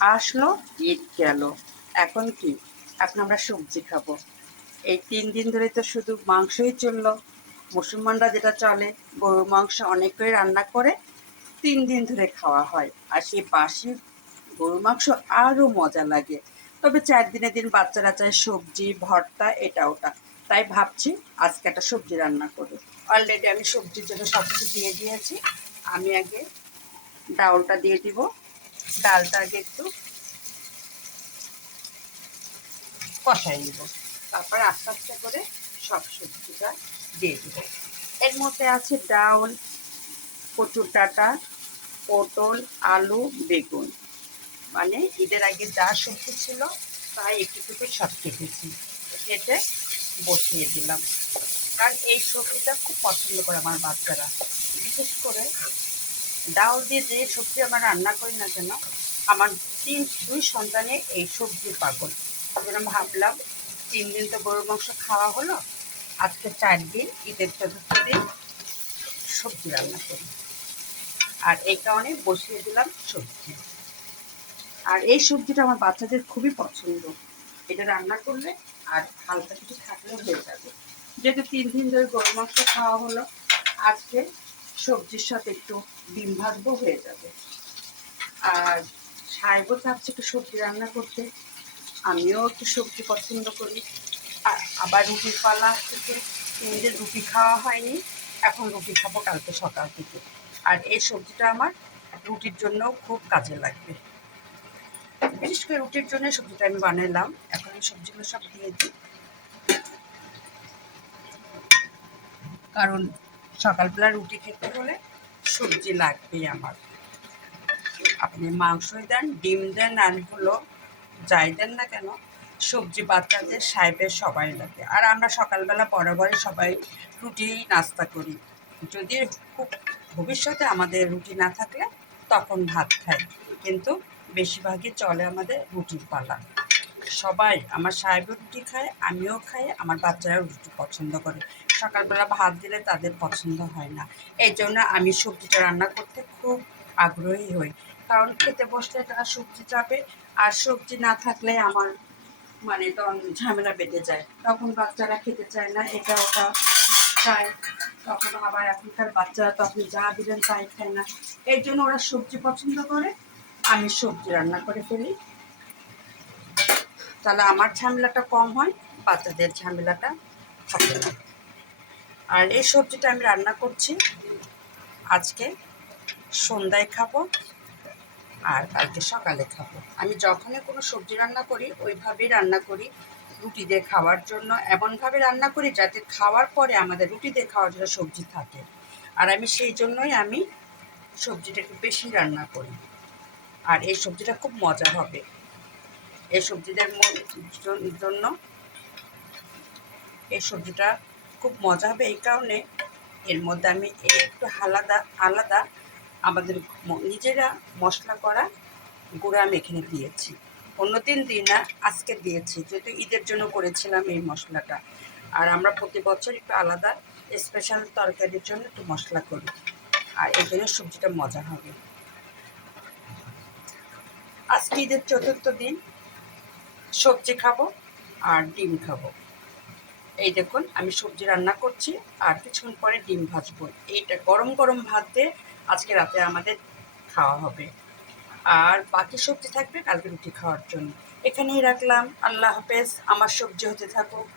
আসলো, ঈদ গেল, এখন কি? এখন আমরা সবজি খাবো। এই 3 দিন ধরে তো শুধু মাংসই চললো। মুসলমানরা যেটা চলে, গরুর মাংস অনেক করে রান্না করে 3 দিন ধরে খাওয়া হয়, আর সেই বাসি গরুর মাংস আরও মজা লাগে। তবে 4 দিনের দিন বাচ্চারা চায় সবজি ভর্তা এটা ওটা, তাই ভাবছি আজকে একটা সবজি রান্না করবো। অলরেডি আমি সবজির জন্য সব কিছু দিয়ে দিয়েছি। আমি আগে ডাউলটা দিয়ে দিব। ডালটা আগে একটু কষাই নিব, তারপরে আস্তে আস্তে করে সব সবজিটা দিয়ে দিব। এর মধ্যে আছে ডাউল, কচুর ডাঁটা, পটল, আলু, বেগুন। মানে ঈদের আগে যা সবজি ছিল তাই একটু একটু সব কেটেছি, কেটে বসিয়ে দিলাম। কারণ এই সবজিটা খুব পছন্দ করে আমার বাচ্চারা। বিশেষ করে ডাউল দিয়ে যে সবজি আমরা রান্না করি না কেন, আমার দুই সন্তানে এই সবজির পাগল। যেন ভাবলাম 3 দিন তো গরুর মাংস খাওয়া হলো, আজকে 4 দিন ঈদের 4র্থ দিন সবজি রান্না করি। আর এই কারণে বসিয়ে দিলাম সবজি। আর এই সবজিটা আমার বাচ্চাদের খুবই পছন্দ। এটা রান্না করলে আর হালকা কিছু থাকলেও হয়ে যাবে। যেহেতু 3 দিন ধরে গরুর মাংস খাওয়া হলো, আজকে সবজির সাথে একটু ডিম ভাজবো, হয়ে যাবে। আর সাহেবও চাচ্ছে একটু সবজি রান্না করতে, আমিও একটু সবজি পছন্দ করি। আর আবার রুটির পালা আসতেছে, 3 দিন রুটি খাওয়া হয়নি, এখন রুটি খাবো কালকে সকাল থেকে। আর এই সবজিটা আমার রুটির জন্য খুব কাজে লাগবে। বিশেষ করে রুটির জন্য সবজিটা আমি বানালাম। এখন এই সবজিগুলো সব দিয়ে দিই, কারণ সকালবেলা রুটি খেতে হলে সবজি লাগবেই আমার। আপনি মাংসই দেন, ডিম দেন, আর হলো যাই দেন না কেন, সবজি বাচ্চাদের সাহেবের সবাই লাগে। আর আমরা সকালবেলা বরাবরই সবাই রুটি নাস্তা করি। যদি খুব ভবিষ্যতে আমাদের রুটি না থাকলে তখন ভাত খাই, কিন্তু বেশিরভাগই চলে আমাদের রুটির পালা। সবাই, আমার সাহেবও রুটি খায়, আমিও খাই, আমার বাচ্চারাও রুটি পছন্দ করে। সকালবেলা ভাত দিলে তাদের পছন্দ হয় না। এই জন্য আমি সবজিটা রান্না করতে খুব আগ্রহী হই, কারণ খেতে বসলে তারা সবজি চাবে। আর সবজি না থাকলে আমার মানে তখন ঝামেলা বেঁধে যায়, তখন বাচ্চারা খেতে চায় না, এটা ওটা চায়। তখন আবার এখনকার বাচ্চারা তো আপনি যা দিবেন তাই খায় না। এর জন্য ওরা সবজি পছন্দ করে, আমি সবজি রান্না করে ফেলি। তাহলে আমার ঝামেলাটা কম হয়, বাচ্চাদের ঝামেলাটা থাকে না। আর এই সবজিটা আমি রান্না করছি আজকে সন্ধ্যায় খাবো, আর কালকে সকালে খাবো। আমি যখনই কোনো সবজি রান্না করি ওইভাবেই রান্না করি, রুটি দিয়ে খাওয়ার জন্য। এমনভাবে রান্না করি যাতে খাওয়ার পরে আমাদের রুটি দিয়ে খাওয়ার জন্য সবজি থাকে। আর আমি সেই জন্যই আমি সবজিটা একটু বেশি রান্না করি। আর এই সবজিটা খুব মজা হবে। এই সবজিদের জন্য এই সবজিটা খুব মজা হবে এই কারণে, এর মধ্যে আমি একটু আলাদা আলাদা আমাদের নিজেরা মশলা করা গুঁড়া আমি এখানে দিয়েছি। অন্যদিন দিই না, আজকে দিয়েছি, যেহেতু ঈদের জন্য করেছিলাম এই মশলাটা। আর আমরা প্রতি বছর একটু আলাদা স্পেশাল তরকারির জন্য একটু মশলা করি, আর এই জন্য সবজিটা মজা হবে। আজকে ঈদের 4র্থ দিন সবজি খাবো আর ডিম খাবো। এই দেখুন আমি সবজি রান্না করছি, আর কিছুক্ষণ পরে ডিম ভাজবো। এইটা গরম গরম ভাত দিয়ে আজকে রাতে আমাদের খাওয়া হবে, আর বাকি সবজি থাকবে কালকে রুটি খাওয়ার জন্য। এখানেই রাখলাম, আল্লাহ হাফেজ। আমার সবজি হতে থাকুক।